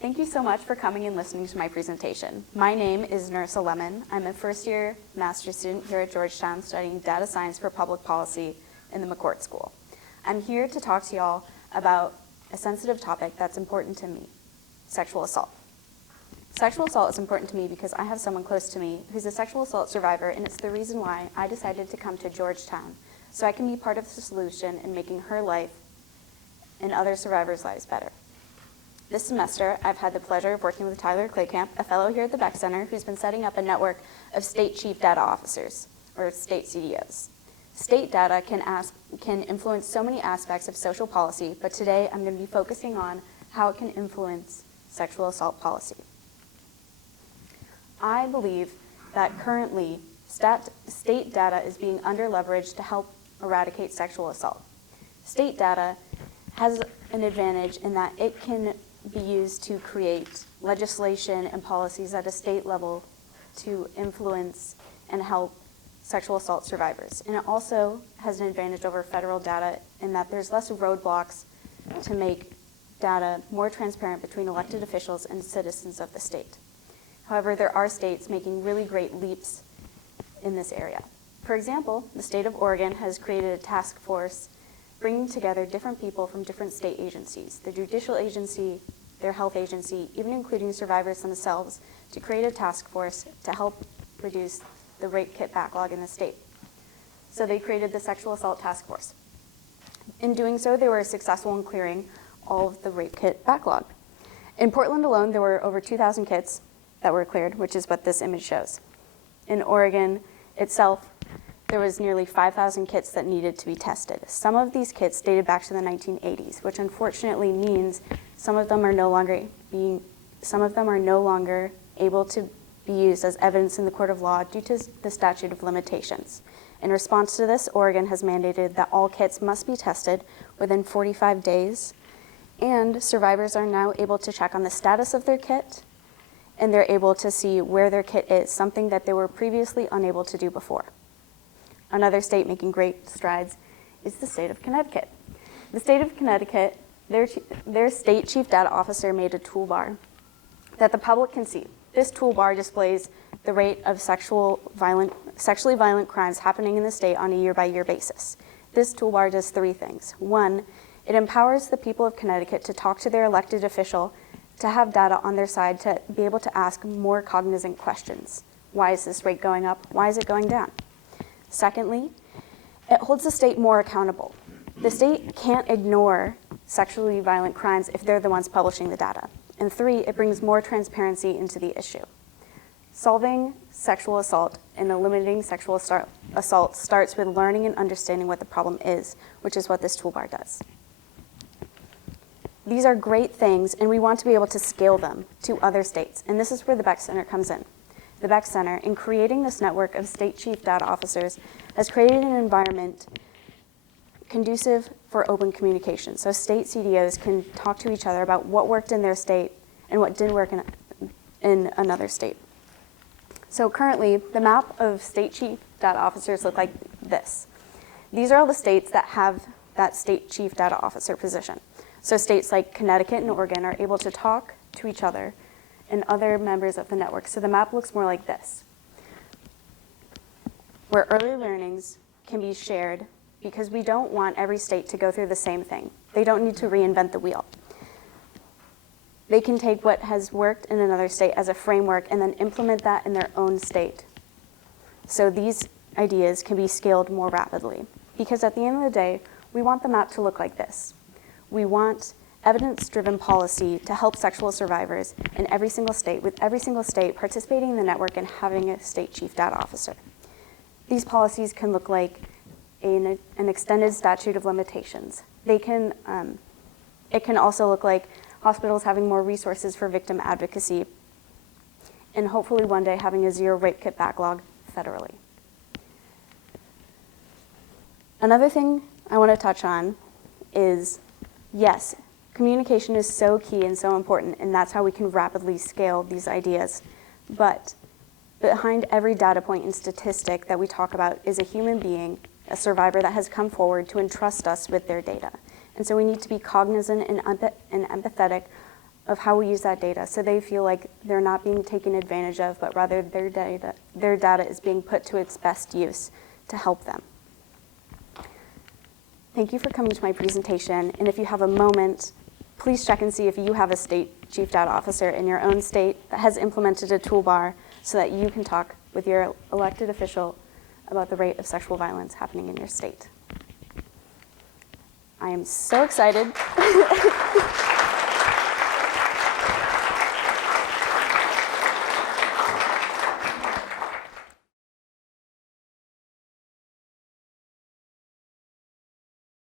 Thank you so much for coming and listening to my presentation. My name is Nerissa. I'm a first-year master's student here at Georgetown studying data science for public policy in the McCourt School. I'm here to talk to y'all about a sensitive topic that's important to me, sexual assault. Sexual assault is important to me because I have someone close to me who's a sexual assault survivor, and it's the reason why I decided to come to Georgetown so I can be part of the solution in making her life and other survivors' lives better. This semester, I've had the pleasure of working with Tyler Claycamp, a fellow here at the Beck Center, who's been setting up a network of state chief data officers, or state CDOs. State data can influence so many aspects of social policy, but today I'm going to be focusing on how it can influence sexual assault policy. I believe that currently state data is being under-leveraged to help eradicate sexual assault. State data has an advantage in that it can be used to create legislation and policies at a state level to influence and help sexual assault survivors. And it also has an advantage over federal data in that there's less roadblocks to make data more transparent between elected officials and citizens of the state. However, there are states making really great leaps in this area. For example, the state of Oregon has created a task force bringing together different people from different state agencies, the judicial agency, their health agency, even including survivors themselves, to create a task force to help reduce the rape kit backlog in the state. So they created the Sexual Assault Task Force. In doing so, they were successful in clearing all of the rape kit backlog. In Portland alone, there were over 2,000 kits that were cleared, which is what this image shows. In Oregon itself, there was nearly 5,000 kits that needed to be tested. Some of these kits dated back to the 1980s, which unfortunately means some of them are no longer able to be used as evidence in the court of law due to the statute of limitations. In response to this, Oregon has mandated that all kits must be tested within 45 days, and survivors are now able to check on the status of their kit, and they're able to see where their kit is, something that they were previously unable to do before. Another state making great strides is the state of Connecticut. The state of Connecticut, their state chief data officer made a toolbar that the public can see. This toolbar displays the rate of sexually violent crimes happening in the state on a year-by-year basis. This toolbar does three things. One, it empowers the people of Connecticut to talk to their elected official, to have data on their side, to be able to ask more cognizant questions. Why is this rate going up? Why is it going down? Secondly, it holds the state more accountable. The state can't ignore sexually violent crimes if they're the ones publishing the data. And three, it brings more transparency into the issue. Solving sexual assault and eliminating sexual assault starts with learning and understanding what the problem is, which is what this toolbar does. These are great things, and we want to be able to scale them to other states, and this is where the Beck Center comes in. The Beck Center, in creating this network of state chief data officers, has created an environment conducive for open communication. So state CDOs can talk to each other about what worked in their state and what didn't work in another state. So currently, the map of state chief data officers look like this. These are all the states that have that state chief data officer position. So states like Connecticut and Oregon are able to talk to each other and other members of the network. So the map looks more like this, where early learnings can be shared because we don't want every state to go through the same thing. They don't need to reinvent the wheel. They can take what has worked in another state as a framework and then implement that in their own state. So these ideas can be scaled more rapidly. Because at the end of the day, we want the map to look like this. We want evidence-driven policy to help sexual survivors in every single state, with every single state participating in the network and having a state chief data officer. These policies can look like an extended statute of limitations. It can also look like hospitals having more resources for victim advocacy, and hopefully one day having a zero rape kit backlog federally. Another thing I want to touch on is, yes, communication is so key and so important, and that's how we can rapidly scale these ideas. But behind every data point and statistic that we talk about is a human being, a survivor that has come forward to entrust us with their data. And so we need to be cognizant and empathetic of how we use that data, so they feel like they're not being taken advantage of, but rather their data is being put to its best use to help them. Thank you for coming to my presentation, and if you have a moment, please check and see if you have a state chief data officer in your own state that has implemented a toolbar so that you can talk with your elected official about the rate of sexual violence happening in your state. I am so excited.